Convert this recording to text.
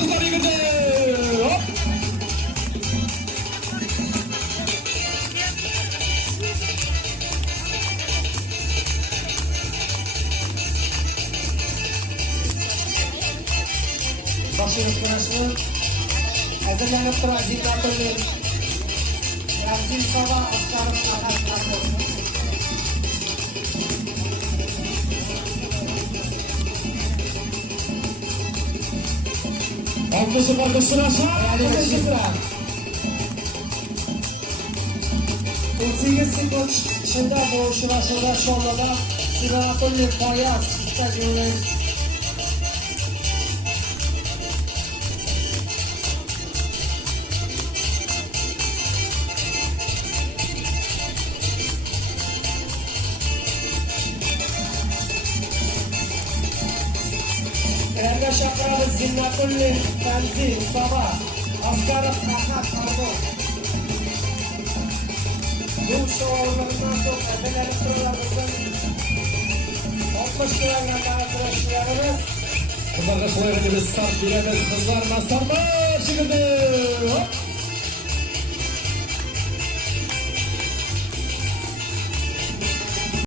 kızlar yıkıldı. Hop. Başımız karışır. Hazırlanıp duran zikratörler. Yazgın sabah askarım akar. Altısı farkı sırası. Beşinci sıra. 38 sekund içinde bu şurasında şollada zikratörler Fayaz istajıyorlar. Erga Şakra'da Zinnatulli, Tanzi, Sabah, Askarov, Ahmet, Pardon. Bu şovlarından sonra özel elektrolarımızın 60 kilogramdan arkadaşlarımız Kızlar kaçılayın biz start veremiz. Kızlar mastarlar çıkıldı.